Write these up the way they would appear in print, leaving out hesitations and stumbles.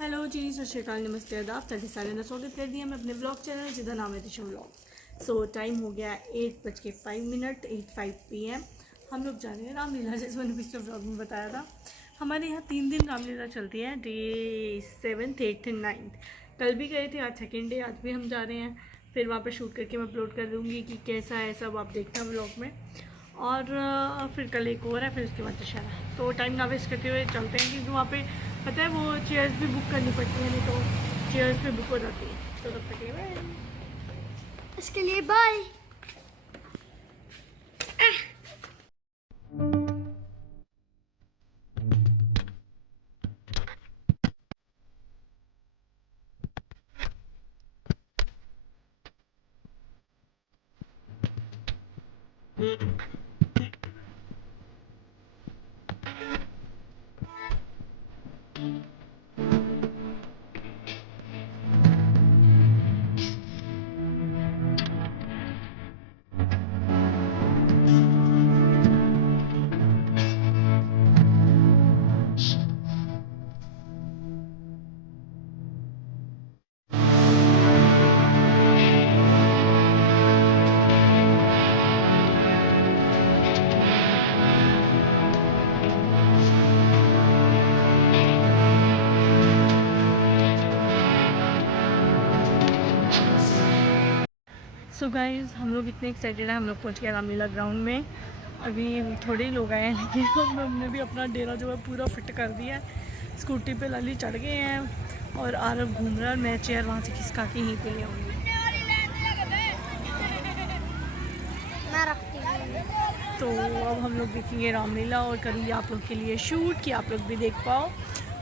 Hello जी, सत श्रीकाल, नमस्ते, आदाब। तभी सारे ने स्वागत कर दिया मैं अपने ब्लॉग चैनल जिसका नाम है दिशा व्लॉग्स। सो टाइम हो गया 8:05, 8:05 PM। हम लोग जा रहे हैं रामलीला, जैसे मैंने पिछले ब्लॉग में बताया था। हमारे यहाँ 3 दिन रामलीला चलती है, डे 7, 8 एंड 9। कल भी गए थे, आज सेकेंड डे, आज भी हम जा रहे हैं। फिर वहाँ पर शूट करके मैं अपलोड कर दूँगी कि कैसा है सब, आप देखना ब्लॉग में। और फिर कल एक और है, फिर उसके बाद दशहरा। तो टाइम ना वेस्ट करते हुए चलते हैं, क्योंकि वहाँ पे पता है वो चेयर्स भी बुक करनी पड़ती है, नहीं तो चेयर्स भी बुक हो जाती है। तो तब तक के लिए इसके लिए बाय। सो गाइस, हम लोग इतने एक्साइटेड हैं। हम लोग पहुँच गए रामलीला ग्राउंड में। अभी थोड़े ही लोग आए हैं, लेकिन हमने भी अपना डेरा जो है पूरा फिट कर दिया है। स्कूटी पे लाली चढ़ गए हैं और आरव घूम रहा है। मैं चेयर वहाँ से खिसका के यहीं पे ले आऊँगी। तो अब हम लोग देखेंगे रामलीला और करूँगी आप लोग के लिए शूट कि आप लोग भी देख पाओ।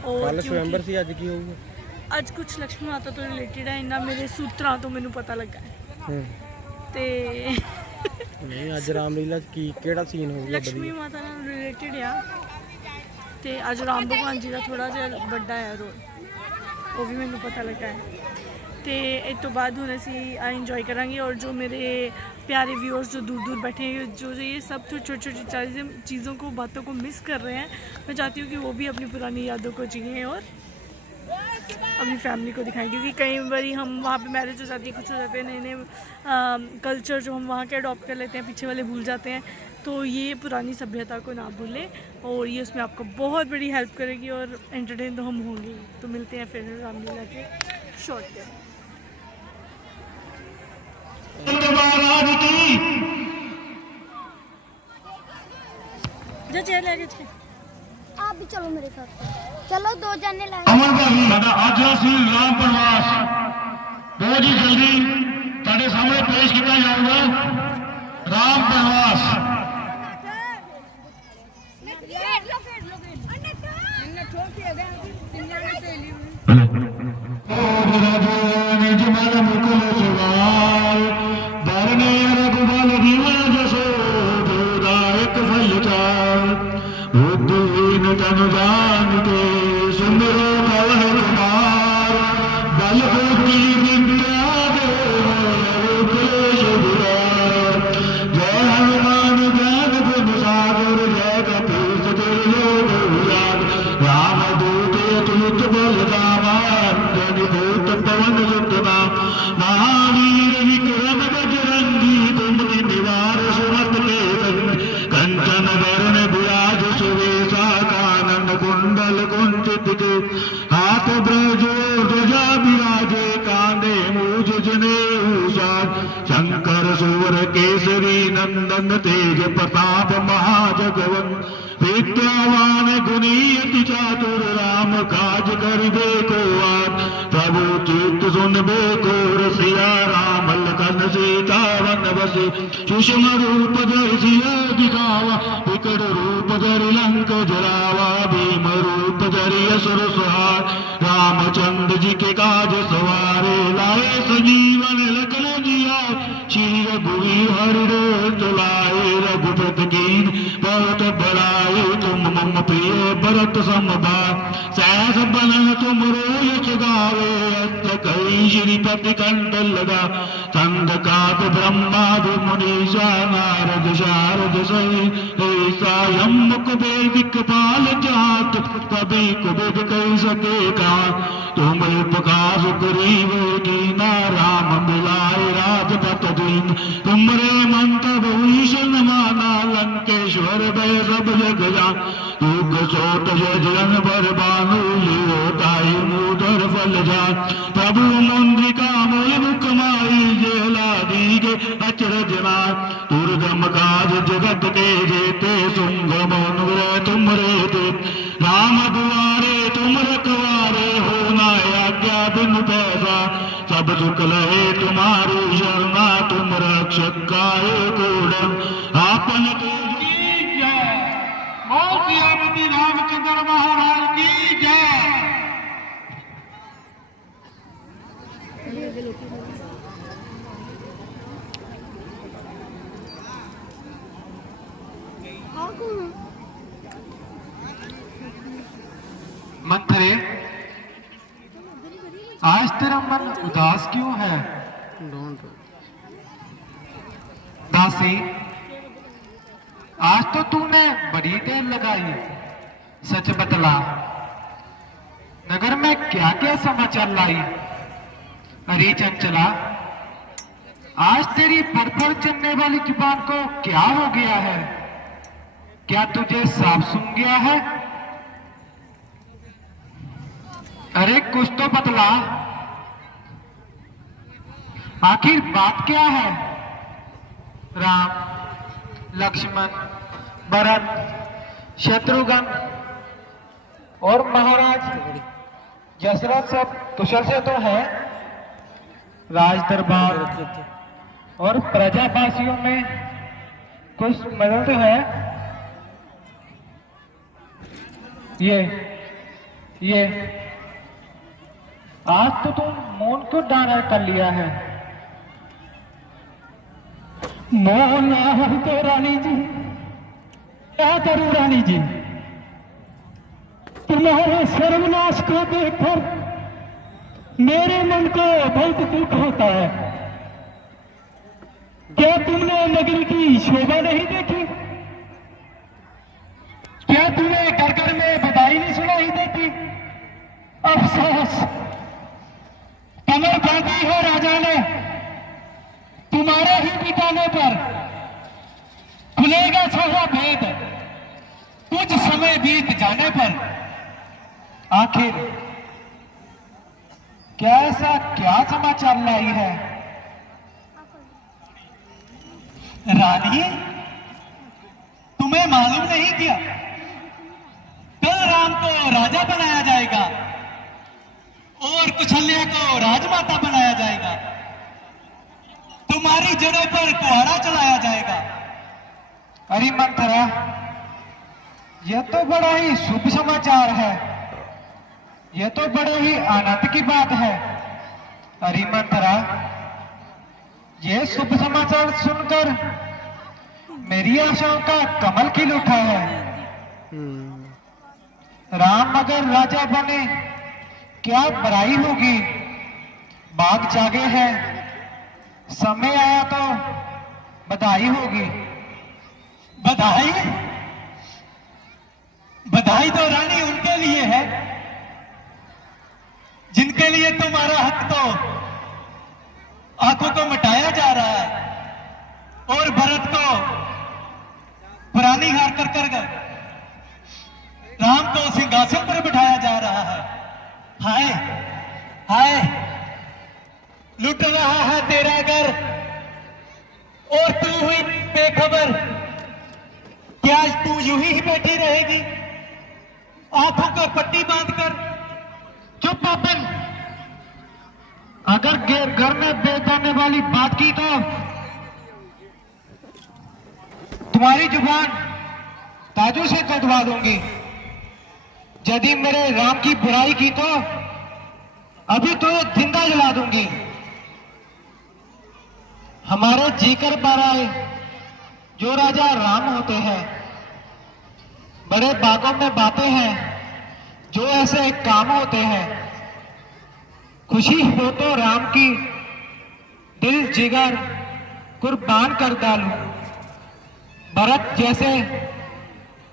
और स्वयंवर सी आज की होगी, आज कुछ लक्ष्मी माता तो रिलेटेड है, इन्ना मेरे सूत्रा तो मैंने पता लगा है। ते नहीं अज रामलीला की केड़ा सीन हो गया? लक्ष्मी माता नाल रिलेटेड आ। ते अज राम भगवान जी का थोड़ा जिहा बड़ा है रोल, वो भी मैंने पता लगा है। तो इस तो बाद हुण असीं इंजॉय करांगे। और जो मेरे प्यारे व्यूअर्स जो दूर दूर बैठे हैं, जो ये सब छोटी छोटी चीज़ों को, बातों को मिस कर रहे हैं, मैं चाहती हूँ कि वो भी अपनी पुरानी यादों को जिएँ और अपनी फैमिली को दिखाएं। क्योंकि कई बार हम वहाँ पे मैरिज हो जाती है, कुछ हो जाते हैं, नए नए कल्चर जो हम वहाँ के अडॉप्ट कर लेते हैं, पीछे वाले भूल जाते हैं। तो ये पुरानी सभ्यता को ना भूलें, और ये उसमें आपको बहुत बड़ी हेल्प करेगी और एंटरटेन तो हम होंगे। तो मिलते हैं फिर रामलीला के शॉर्ट के। जो चेयर लेके आप भी चलो मेरे साथ, चलो 2 जने लाए। ਅੱਜ ਅਸੀਂ ਰਾਮ ਪ੍ਰਵਾਸ ਬਹੁਤ ਹੀ ਜਲਦੀ ਤੁਹਾਡੇ ਸਾਹਮਣੇ ਪੇਸ਼ ਕੀਤਾ ਜਾਊਗਾ। ਰਾਮ ਪ੍ਰਵਾਸ हाथ ब्रजो ध्वजा विराजे कांधे मूज जनेऊ साज शंकर सुवर केसरी नंदन तेज प्रताप महाजगवन विद्यावान गुणी अति चातुर राम काज करिबे को आत प्रभु चित्त सुनबे को रसिया राम लखन सीता वन बसी सुषम रूप धरि सिया दिखावा विकट रूप धरि लंक जरावा भीम रूप धरि असुर सुहार रामचंद्र जी के काज सवारे लाए संजीवन लखन जिया श्री रघुवीर हरि तुलाए रघुपति कीन बहुत बड़ाई तुम मम प्रिय भरत समभार सहस बन तुम रोय गावे कई श्रीपति कंठ लगा चंद्रकांत ब्रह्मादि मुनीषा नारद शारद सही ऐसा यम कुबेर दिक्पाल जात कभी कुबेर कह सके का तुम उपकार सुग्रीव कीना राम मिलाए राजपथ दीन तुमरे मंत्र भूषण माना लंकेश्वर भय सब जग जान युग सोत जन बर बानु लियो ताई मुदर फल जान प्रभु मुद्रिका मूल मुख माई जेला दीगे अचरज नाथ दुर्गम काज जगत के जेते सुंगम अनुग्रह तुमरे दे राम दुआरे तुम रखवारे हो ना आज्ञा बिन पैसा सब सुख लहे तुम्हारी शरणा तुम रक्षक काहे कोडम आपन की जय और सियापति रामचंद्र महाराज की जय। हाँ कौन है? मंथरे आज तेरा मन उदास क्यों है? डोंट दासी आज तो तूने बड़ी देर लगाई, सच बतला नगर में क्या क्या समाचार लाई? अरे चंचला आज तेरी फड़फड़ चलने वाली जुबान को क्या हो गया है? क्या तुझे सांप सूंघ गया है? अरे कुछ तो बतला, आखिर बात क्या है? राम लक्ष्मण भरत शत्रुघ्न और महाराज दशरथ सब कुशल से तो है। राज दरबार और प्रजावासियों में कुछ मदद तो है। ये आज तो तुम मौन को डाना कर लिया है। मौन तो रानी जी, क्या करूं रानी जी? तुम्हारे सर्वनाश को देखकर मेरे मन को बहुत दुख होता है। क्या तुमने नगरी की शोभा नहीं देखी? क्या तुम्हें घर घर में बधाई नहीं सुनाई देती? अफसोस कमर बांधी है राजा ने, तुम्हारे ही बिताने पर खुलेगा सारा भेद कुछ समय बीत जाने पर। आखिर क्या ऐसा क्या समाचार लाई है? रानी तुम्हें मालूम नहीं क्या कल राम को राजा बनाया जाएगा और कुशल्या को राजमाता बनाया जाएगा। तुम्हारी जड़ों पर कुहाड़ा चलाया जाएगा। अरे मंथरा यह तो बड़ा ही शुभ समाचार है, यह तो बड़े ही आनंद की बात है। अरे मंथरा यह शुभ समाचार सुनकर मेरी आशाओं का कमल खिल उठा है। राम अगर राजा बने क्या बुराई होगी? बाग जागे हैं, समय आया तो बधाई होगी। बधाई? बधाई तो रानी उनके लिए है जिनके लिए तुम्हारा हक तो आंखों को मिटाया जा रहा है और भरत को पुरानी हार कर कर गए, राम को सिंहासन पर बिठाया जा रहा है। हाय हाय लुट रहा है तेरा घर और तू हुई बेखबर। क्या तू यूं ही बैठी रहेगी आंखों को पट्टी बांधकर? चुप पापन, अगर घर में बेताने वाली बात की तो तुम्हारी जुबान ताजू से कटवा दूंगी। यदि मेरे राम की बुराई की तो अभी तो जिंदा जला दूंगी। हमारे जीकर बाराए जो राजा राम होते हैं, बड़े बागों में बातें हैं जो ऐसे काम होते हैं। खुशी हो तो राम की दिल जिगर कुर्बान कर डालूं, भरत जैसे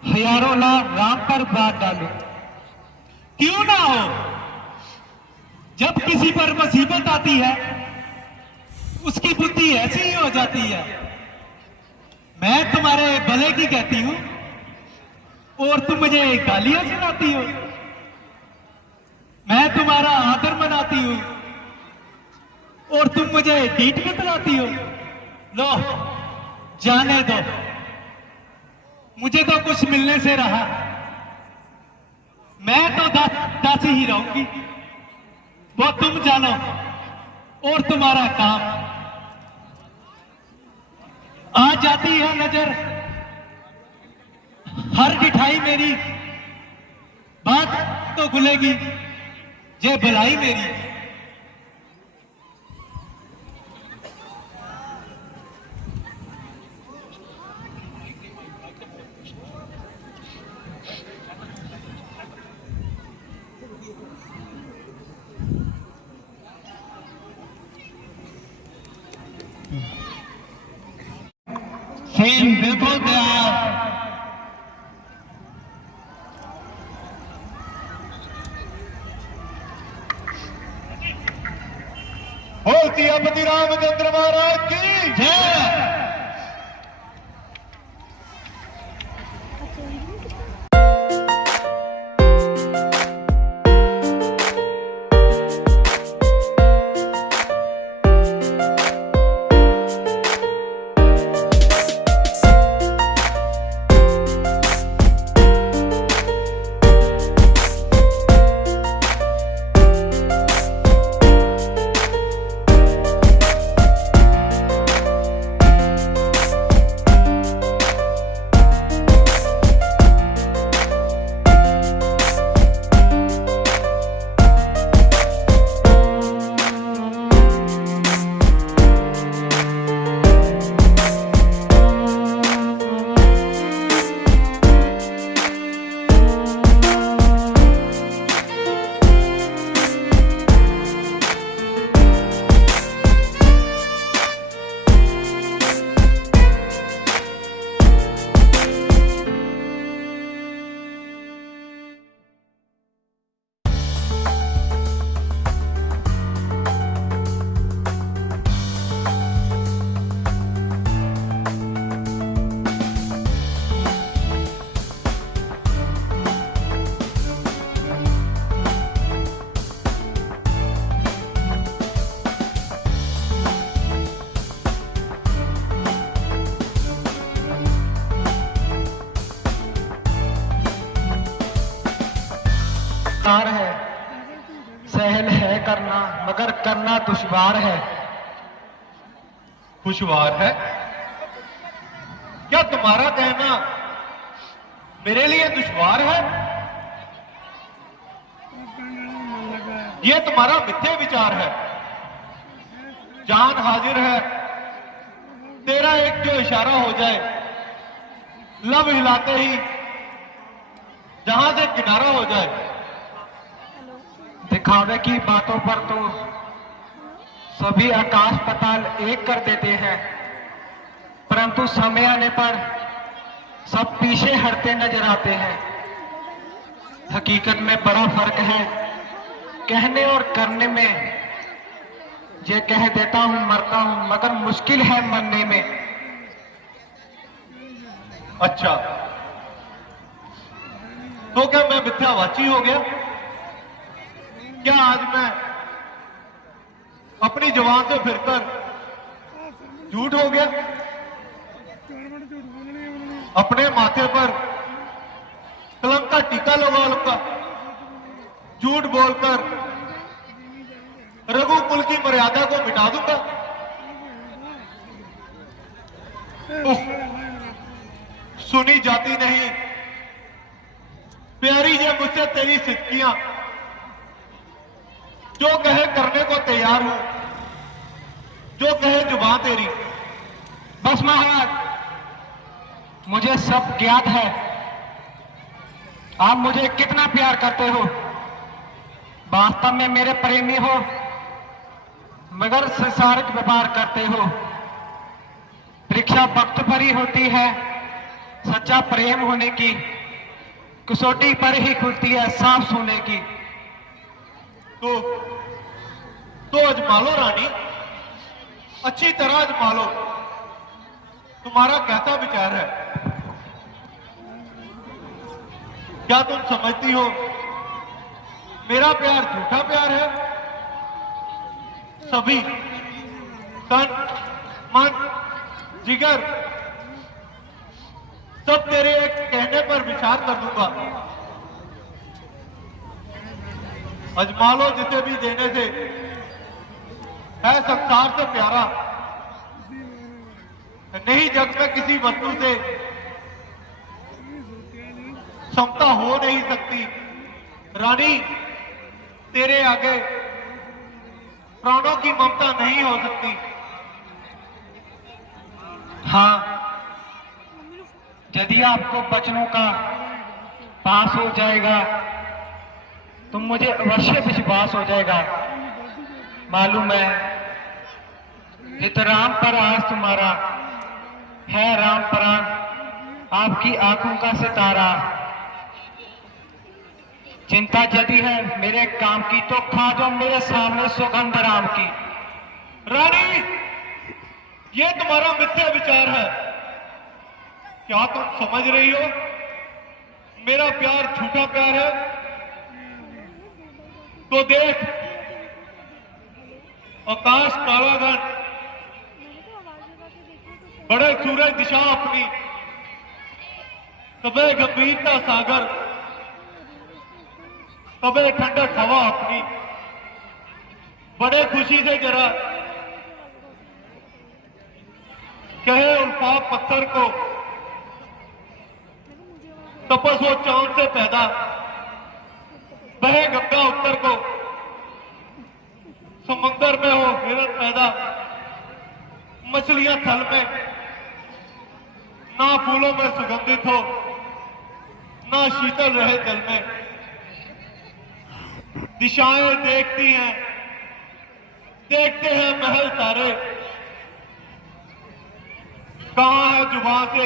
हजारों लाख राम पर बात डालूं। क्यों ना हो, जब किसी पर मुसीबत आती है उसकी बुद्धि ऐसी ही हो जाती है। मैं तुम्हारे भले की कहती हूं और तुम मुझे गालियां सुनाती हो। मैं तुम्हारा आदर मनाती हूं और तुम मुझे डीट में तलाती हो। लो जाने दो, मुझे तो कुछ मिलने से रहा। मैं तो दासी ही रहूंगी, वो तुम जानो और तुम्हारा काम। आ जाती है नजर हर मिठाई मेरी, बात तो खुलेगी ये भलाई मेरी। Same people there. बोलती अपनी रामचंद्र महाराज की जय। है सहल है करना, मगर करना दुश्वार है। दुश्वार है? क्या तुम्हारा कहना मेरे लिए दुश्वार है? ये तुम्हारा मिथ्या विचार है। जान हाजिर है, तेरा एक जो इशारा हो जाए, लब हिलाते ही जहां से किनारा हो जाए। दिखावे की बातों पर तो सभी आकाश पाताल एक कर देते हैं, परंतु समय आने पर सब पीछे हटते नजर आते हैं। हकीकत में बड़ा फर्क है कहने और करने में। ये कह देता हूं मरता हूं, मगर मुश्किल है मरने में। अच्छा, तो क्या मैं मिथ्यावाची हो गया? क्या आज मैं अपनी जुबान से फिरकर झूठ हो गया? अपने माथे पर कलंक का टीका लगा लूंगा, झूठ बोलकर रघुकुल की मर्यादा को मिटा दूंगा। सुनी जाती नहीं प्यारी ये मुझसे तेरी सिद्धियां, जो कहे करने को तैयार हूं, जो कहे जुबान तेरी। बस महाराज, मुझे सब ज्ञात है। आप मुझे कितना प्यार करते हो। वास्तव में मेरे प्रेमी हो मगर संसारिक व्यापार करते हो। परीक्षा वक्त पर ही होती है, सच्चा प्रेम होने की कसौटी पर ही खुलती है सांप सोने की। तो अजमा लो रानी, अच्छी तरह अजमा लो। तुम्हारा कैसा विचार है? क्या तुम समझती हो मेरा प्यार झूठा प्यार है? सभी तन मन जिगर सब तेरे एक कहने पर विचार कर दूंगा। अजमा लो, जिसे भी देने से है संसार से प्यारा। नहीं जग में किसी वस्तु से समता हो नहीं सकती। रानी तेरे आगे प्राणों की ममता नहीं हो सकती। हाँ, यदि आपको वचनों का पास हो जाएगा तो मुझे अवश्य विश्वास हो जाएगा। मालूम है हित राम पर आज तुम्हारा है राम प्राण आपकी आंखों का सितारा। चिंता यदि है मेरे काम की तो खा दो मेरे सामने सुगंध राम की। रानी ये तुम्हारा मिथ्या विचार है। क्या तुम समझ रही हो मेरा प्यार झूठा प्यार है? तो देख, आकाश काला घन, बड़े सूरज दिशा अपनी, कबे गंभीरता सागर, कबे ठंडक हवा अपनी। बड़े खुशी से जरा कहे उल्फात पत्थर को, तपस हो चांद से पैदा, बहे गंगा उत्तर को, समंदर में हो हिरण पैदा, मछलियां थल में, ना फूलों में सुगंधित हो, ना शीतल रहे जल में। दिशाएं देखती हैं, देखते हैं महल तारे, कहां है जुबान से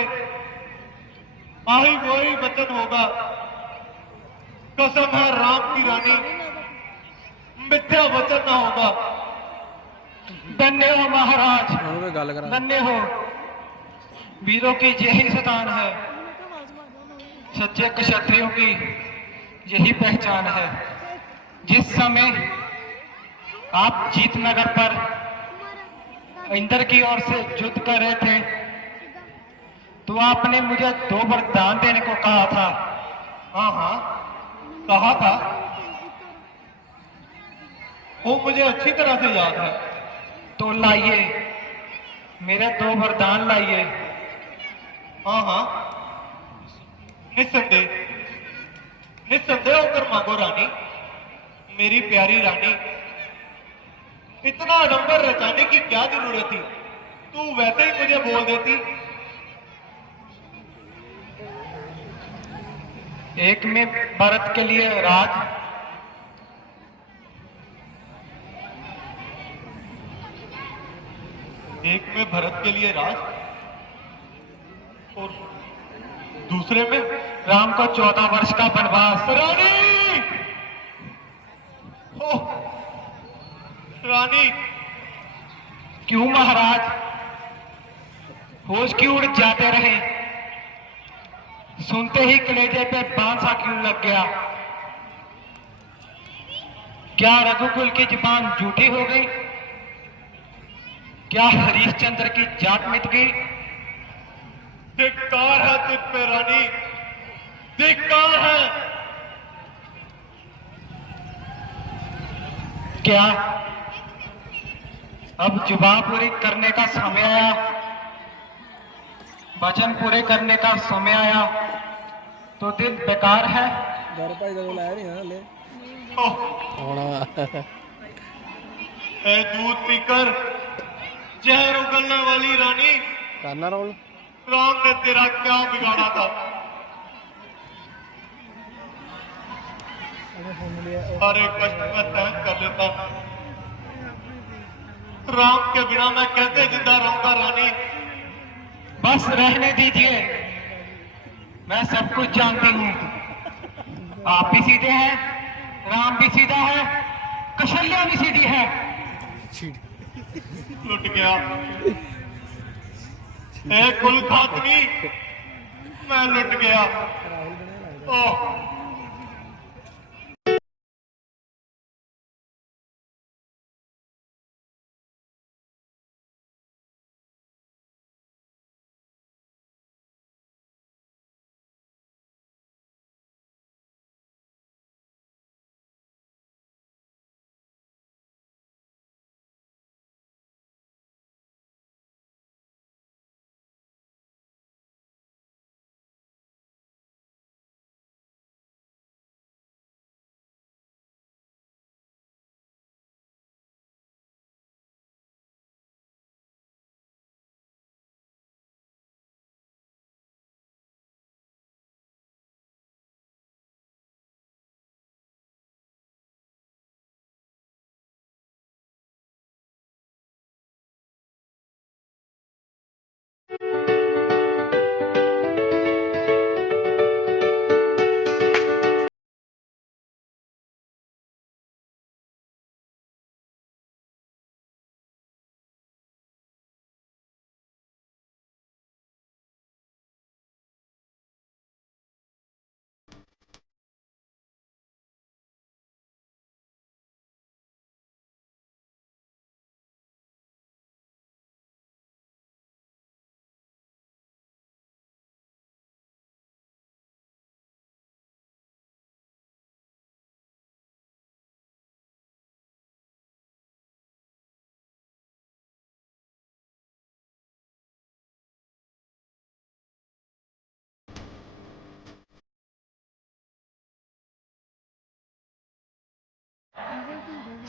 आही वही वचन होगा। कसम है राम की रानी, मिथ्या वचन ना होगा। धन्य हो महाराज, ਉਹਨੂੰ ਕੋਈ ਗੱਲ ਕਰਾ धन्य हो। वीरों की यही शतान है, सच्चे क्षत्रियों की यही पहचान है। जिस समय आप जीतनगर पर इंद्र की ओर से युद्ध कर रहे थे तो आपने मुझे 2 वरदान देने को कहा था। हाँ हाँ कहा था, वो मुझे अच्छी तरह से याद है। तो लाइए, मेरे 2 वरदान लाइए। हाँ हाँ निस्संदेह निस्संदेह होकर मांगो रानी, मेरी प्यारी रानी। इतना आडंबर रचाने की क्या जरूरत थी? तू वैसे ही मुझे बोल देती। एक में भरत के लिए राज, एक में भरत के लिए राज और दूसरे में राम को 14 वर्ष का वनवास। रानी, ओ रानी, क्यों महाराज, होश क्यों उड़ जाते रहे? सुनते ही कलेजे पे बांध सा क्यों लग गया? क्या रघुकुल की जुबान झूठी हो गई? क्या हरिश्चंद्र की जात मिट गई? धिक्कार है तुझ पे रानी, धिक्कार है। क्या अब जुबान पूरी करने का समय आया, वचन पूरे करने का समय आया तो दिल बेकार है? घर भाई का लाया नहीं है ले ओह, ए दूध पीकर जहर उगलने वाली रानी, करना रोल राम ने तेरा क्या बिगाड़ा था? सारे कष्ट में सहन कर लेता, राम के बिना मैं कैसे जिंदा रहूंगा रानी। बस रहने दीजिए, मैं सब कुछ जानती हूँ। आप भी सीधे हैं, राम भी सीधा है, कौशल्या भी सीधी है। लुट गया ए कुल खातनी, मैं लुट गया। ओह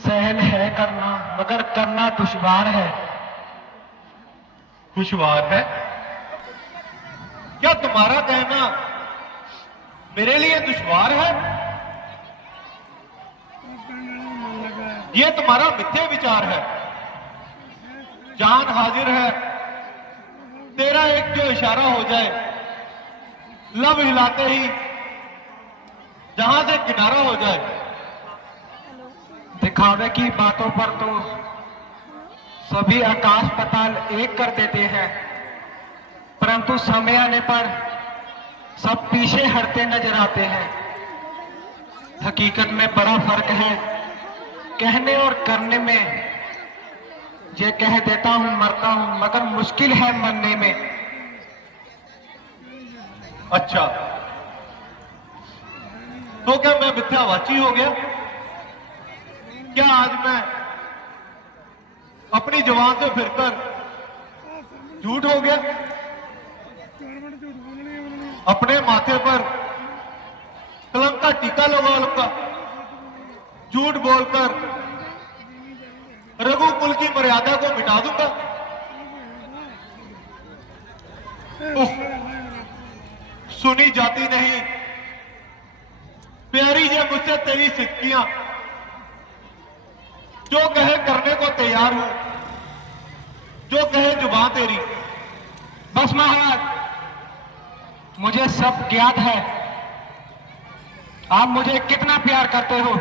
सहन है करना, मगर करना दुश्वार है। दुश्वार है? क्या तुम्हारा कहना मेरे लिए दुश्वार है? ये तुम्हारा मिथ्या विचार है। जान हाजिर है, तेरा एक जो इशारा हो जाए, लब हिलाते ही जहां से किनारा हो जाए। दिखावे की बातों पर तो सभी आकाश पाताल एक कर देते हैं, परंतु समय आने पर सब पीछे हटते नजर आते हैं। हकीकत में बड़ा फर्क है कहने और करने में। ये कह देता हूं मरता हूं, मगर मुश्किल है मरने में। अच्छा, तो क्या मैं मिथ्यावाची हो गया? क्या आज मैं अपनी जुबान से फिरकर झूठ हो गया? अपने माथे पर कलंक का टीका लगा लूंगा, झूठ बोलकर रघुकुल की मर्यादा को मिटा दूंगा। सुनी जाती नहीं प्यारी ये मुझसे तेरी सिक्कियां, जो कहे करने को तैयार हूं, जो कहे जुबान तेरी। बस महाराज, मुझे सब ज्ञात है। आप मुझे कितना प्यार करते हो,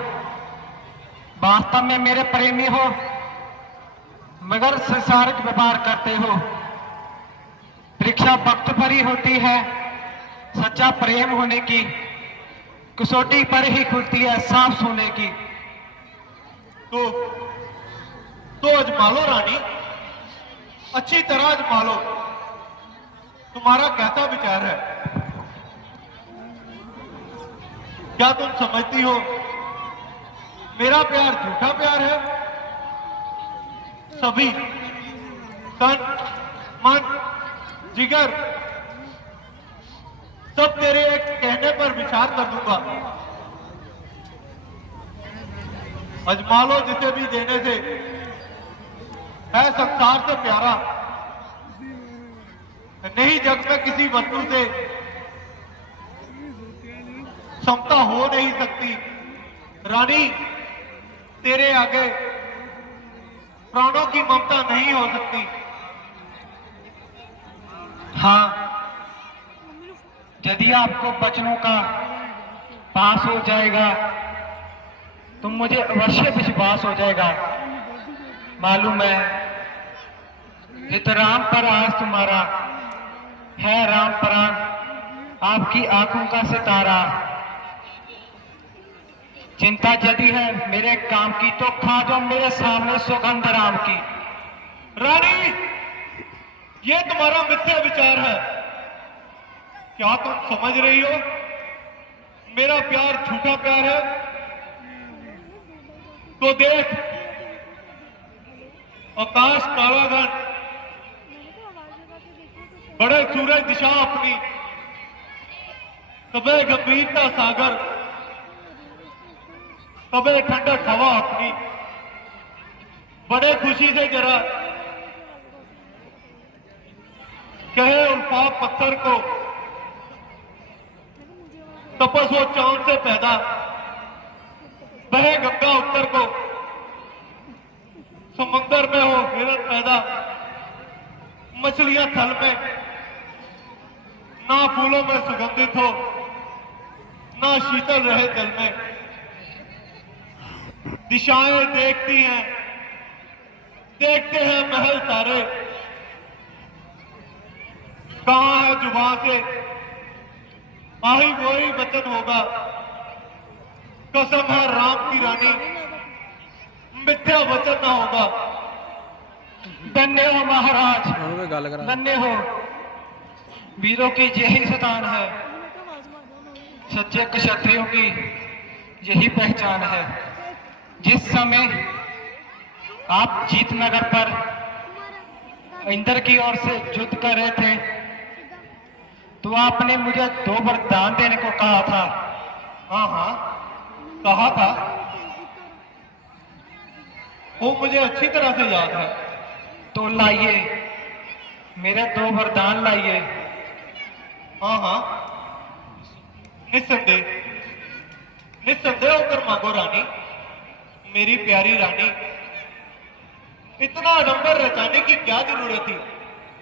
वास्तव में मेरे प्रेमी हो, मगर संसारिक व्यवहार करते हो। परीक्षा वक्त पर ही होती है, सच्चा प्रेम होने की कसौटी पर ही खुलती है साफ सोने की। तो अजमा लो रानी, अच्छी तरह अजमा लो। तुम्हारा कैसा विचार है? क्या तुम समझती हो मेरा प्यार झूठा प्यार है? सभी तन मन जिगर सब तेरे एक कहने पर विचार कर दूंगा। अजमा लो, जिसे भी देने से है संसार से प्यारा। नहीं जग में किसी वस्तु से समता हो नहीं सकती। रानी तेरे आगे प्राणों की ममता नहीं हो सकती। हाँ, यदि आपको वचनों का पास हो जाएगा तो मुझे अवश्य विश्वास हो जाएगा। मालूम है हित राम पर आज तुम्हारा है राम प्राण, आपकी आंखों का सितारा। चिंता यदि है मेरे काम की तो खा दो मेरे सामने सुगंध राम की। रानी, ये तुम्हारा मिथ्या विचार है। क्या तुम समझ रही हो मेरा प्यार झूठा प्यार है? तो देख, आकाश काला घन, बड़े सूरज दिशा अपनी, कबे गंभीरता सागर, कबे ठंडक हवा अपनी। बड़े खुशी से जरा कहे उल्फात पत्थर को, तपस हो चांद से पैदा, बहे गंगा उत्तर को, समंदर में हो हिरण पैदा, मछलियां थल में, ना फूलों में सुगंधित हो, ना शीतल रहे जल में। दिशाएं देखती हैं, देखते हैं महल तारे, कहां है जुबान से आही वही वचन होगा। कसम है राम की रानी, मिथ्या वचन ना होगा। धन्य हो महाराज, ਉਹਨੂੰ ਕੋਈ ਗੱਲ ਕਰਾ। धन्य हो, वीरों की यही सतान है, सच्चे क्षत्रियों की यही पहचान है। जिस समय आप जीतनगर पर इंद्र की ओर से युद्ध कर रहे थे तो आपने मुझे 2 वरदान देने को कहा था। हाँ हाँ, कहा था, वो मुझे अच्छी तरह से याद है। तो लाइए, मेरे 2 वरदान लाइए। हाँ हाँ, निस्संदेह, निस्संदेह होकर मांगो रानी, मेरी प्यारी रानी। इतना आडंबर रचाने की क्या जरूरत थी?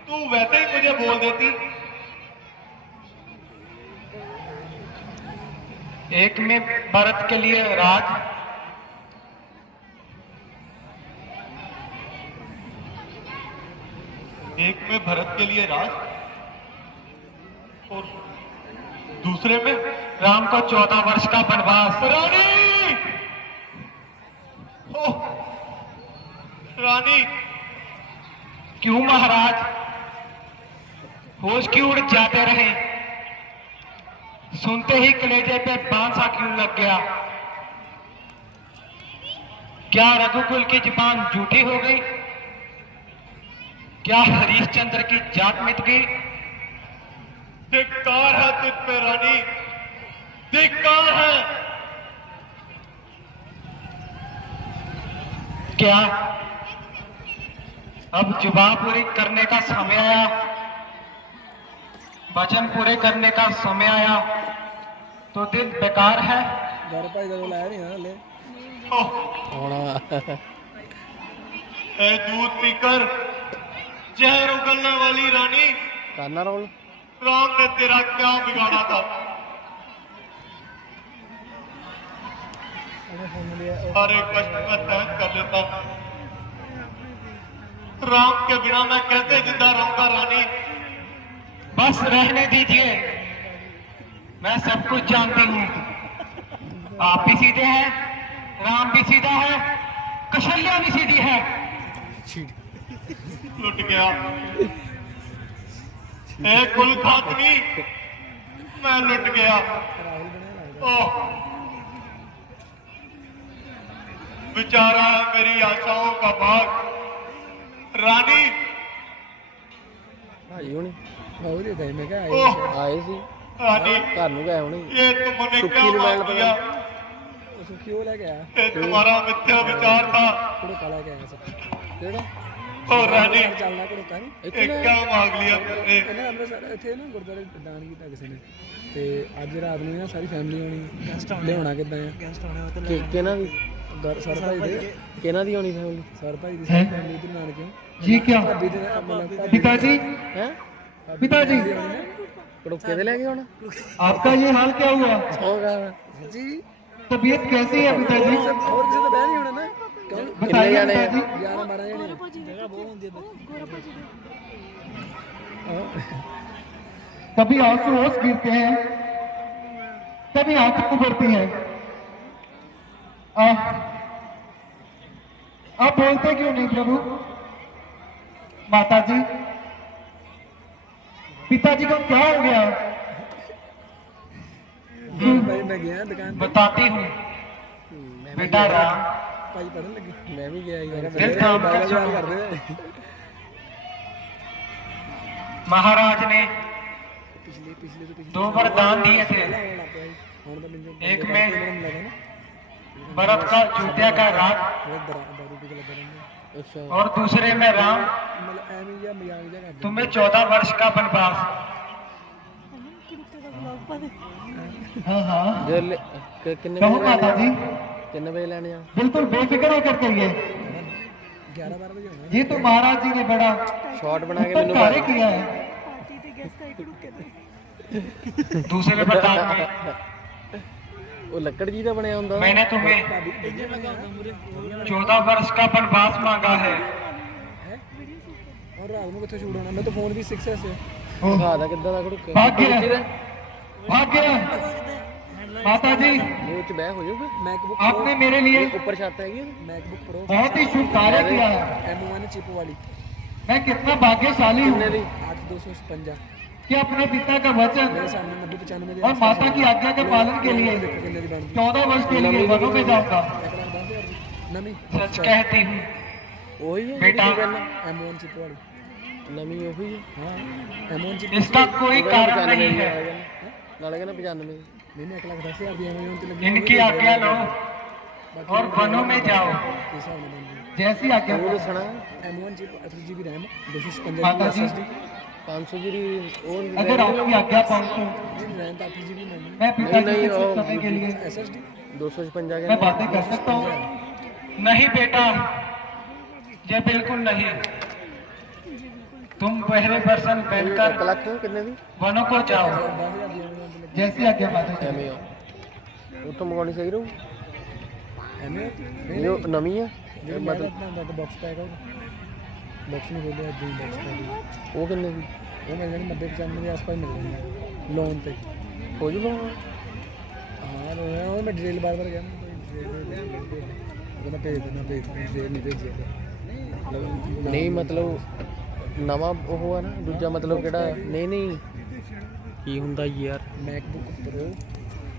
तू वैसे ही मुझे बोल देती। एक में भरत के लिए राज, एक में भरत के लिए राज और दूसरे में राम को 14 वर्ष का वनवास। रानी, ओह रानी, क्यों महाराज, होश क्यों उड़ जाते रहे? सुनते ही कलेजे पे बांसा क्यों लग गया? क्या रघुकुल की जुबान झूठी हो गई? क्या हरिश्चंद्र की जात मिट गई? धिक्कार है तुझ पे रानी, धिक्कार है। क्या अब जुबान पूरी करने का समय आया, वचन पूरे करने का समय आया तो दिल बेकार है? घर भाई ਜਦੋਂ ਲਾਇਆ ਨਹੀਂ ਹਲੇ ओह, ਹੁਣ ए दूध पीकर जहर उगलने वाली रानी, ਕਰਨਾ ਰੋਲ राम ने तेरा क्या बिगाड़ा था? सारे कष्ट का सहन कर लेता। राम के बिना मैं कैसे जिंदा रहूंगा रानी? बस रहने दीजिए, मैं सब कुछ जानती हूँ। आप भी सीधे हैं, राम भी सीधा है, कौशल्या भी सीधी है। लुट गया ए कुल खातनी, मैं लुट गया। ओह, बेचारा है मेरी आशाओं का बाग। रानी, ਭਾਈ ਹੁਣੀ ਆਉ ਦੇ ਦੇ ਮੈਂ ਕਿਹਾ ओह, ਆਏ ਸੀ रानी, ਘਰ ਨੂੰ ਗਏ ਹੁਣੀ ये तुमने सुखी क्या ने मान बैल दिया? ਉਹ ਸੁਖੀ ਉਹ ਲੈ ਕੇ ਆਇਆ ये तुम्हारा मिथ्या विचार था। ਕੁੜਕਾ ਲੈ ਕੇ ਆਇਆ ਸੀ ਕਿਹੜਾ ओ रानी, ਚੱਲਣਾ ਕੁੜਕਾ ਨਹੀਂ ये ਇੱਥੇ ਨਾ क्या मांग लिया तुमने? ਇਹਨਾਂ ਅੰਮ੍ਰਿਤਸਰ ਇੱਥੇ ਨਾ ਗੁਰਦੁਆਰੇ ਦਾਨ ਕੀਤਾ ਕਿਸੇ ਨੇ ਤੇ ਅੱਜ ਰਾਤ ਨੂੰ ਨਾ ਸਾਰੀ ਫੈਮਿਲੀ ਆਉਣੀ ਲਿਆਉਣਾ ਕਿੱਦਾਂ ਆ ਕਿਹਨਾਂ ਦੀ ਸਰ ਭਾਈ ਦੇ ਕਿਹਨਾਂ ਦੀ ਆਉਣੀ ਫੈਮਿਲੀ ਸਰ ਭਾਈ ਦੀ हैं? ਫੈਮਿਲੀ ਦੇ ਨਾਨਕੇ जी क्या ਭਾਬੀ ਦੇ ਮਤਲਬ पिताजी ਹੈ पिताजी ਕੜੋਕੇ ਦੇ ਲੈ ਕੇ ਆਉਣਾ आपका ये हाल क्या हुआ ਹੋਗਾ ਜੀ तबीयत कैसी है पिताजी ਹੋਰ ਕਿਸੇ ਦਾ ਬਹਿ ਨਹੀਂ ਹੋਣਾ ਨਾ ਕਿਉਂ बताइए ਜਾਣੇ ਆ? पिताजी 11 12 ਜਣੇ ਜਗ੍ਹਾ ਬਹੁਤ ਹੁੰਦੀ ਹੈ कभी आंसू होश गिरते हैं कभी आंखें उभरती हैं आप बोलते क्यों नहीं प्रभु माता जी पिताजी को क्या हो गया ਭਾਈ ਮੈਂ ਗਿਆ ਦੁਕਾਨ ਤੇ बताती हूँ बेटा राम ਭਾਈ ਪੜਨ ਲੱਗੇ ਮੈਂ ਵੀ ਗਿਆ ਯਾਰ ਦਿਲ ਕੰਮ ਕਰ ਬਾਜ਼ਾਰ ਕਰਦੇ ਨੇ महाराज ने ਪਿਛਲੇ ਤੋਂ ਪਿਛਲੇ दो वरदान दिए थे ਹੁਣ ਤਾਂ ਮੈਨੂੰ एक में ਲੱਗਾ ਨਾ भरत का चूतिया का राग दारू पी के लगा रहंदा अच्छा और दूसरे में राम मतलब ਐਵੇਂ ਜਿਹਾ ਮਜ਼ਾਕ ਜਿਹਾ ਕਰਦੇ तुम्हें 14 वर्ष का वनवास हाँ हाँ ਕਿੰਨੇ कहो माता जी ਕਿੰਨੇ ਵਜੇ ਲੈਣੇ ਆ बिल्कुल बेफिक्र होकर कहिए 11 12 ਵਜੇ ਹੋਣਾ ये तो महाराज जी ने बड़ा ਸ਼ਾਰਟ ਬਣਾ ਕੇ उत्तम ਮੈਨੂੰ कार्य किया है ਪਾਰਟੀ ਤੇ ਗੈਸਟ ਆਏ ਰੁਕੇ ਤੇ दूसरे वरदान में ਉਹ ਲੱਕੜ ਜੀ ਦਾ ਬਣਿਆ ਹੁੰਦਾ मैंने तुम्हें 14 वर्ष का वनवास मांगा है ਔਰ ਰਾਤ ਨੂੰ ਕਿੱਥੇ ਸ਼ੂਟ ਹੋਣਾ ਮੈਂ ਤਾਂ ਫੋਨ ਵੀ 6s ਹੈ ओह, ਦਿਖਾ ਕਿੱਦਾਂ ਦਾ ਖੜੂਕੇ भाग्य भाग्य माता जी ਉਹ ਚ ਬਹਿ ਹੋ ਜਾਊਗਾ ਮੈਕਬੁੱਕ आपने मेरे लिए ਉੱਪਰ ਛੱਤ ਹੈਗੀ मैकबुक प्रो बहुत ही शुभ कार्य किया है M1 चिप वाली मैं कितना भाग्यशाली हूँ 8256 कि अपने पिता का वचन मेरे सामने 90 95 और माता की आज्ञा के पालन के लिए देखो कितने दी बनती 14 वर्ष के लिए वनों में जाऊंगा 1,10,000 नमी सच कहती हूँ ਉਹੀ ਹੈ बेटा M1 चिप वाली ਨਵੀਂ ਉਹੀ ਹੈ हाँ M1 चिप इसका कोई कारण नहीं है ਨਾਲੇ ਕਹਿੰਦਾ 95 मैंने 1,10,000 दी M1 ਤੇ ਲੱਗੀ इनकी आज्ञा लो और वनों में जाओ किस हिसाब ਨਾਲ बनती जैसी आज्ञा ਉਹ ਦੱਸਣਾ M1 चिप 8GB RAM 256 माता जी SSD 500 ਜੀ ਉਹ अगर आपकी आज्ञा पाऊँ RAM तो 8GB नहीं मैं पिताजी नहीं, के और- कुछ समय के लिए SSD 256 मैं बातें कर सकता हूँ नहीं बेटा ये बिल्कुल नहीं तुम पहले पर्सन बनकर 1 ਲੱਖ ਕਿੰਨੇ ਦੀ वनों को जाओ 10,000 दी M1 ਤੇ ਲੱਗੀ जैसी आज्ञा माता जी ਐਵੇਂ ਆ ਉੱਥੋਂ ਮੰਗਵਾਉਣੀ ਸਹੀ ਰਹੂ M1 ਜੋ ਨਵੀਂ ਆ जो मतलब अपना अंदर बॉक्स पैक होगा बॉक्स में खोलिया दो बॉक्स पैक ਉਹ ਕਿੰਨੇ ਦੀ वो मिल जाएंगे 90 95 के आसपास मिल जाएंगे लोन पे ਹੋ ਜੂਗਾ हाँ वो मैं डिटेल बार बार गया ना भेज देना डिटेल नहीं भेजिए ਨਹੀਂ ਮਤਲਬ ਨਵਾਂ ਉਹ ਆ ਨਾ ਦੂਜਾ ਮਤਲਬ ਕਿਹੜਾ ਨਹੀਂ ਨਹੀਂ ਕੀ ਹੁੰਦਾ ਯਾਰ मैकबुक प्रो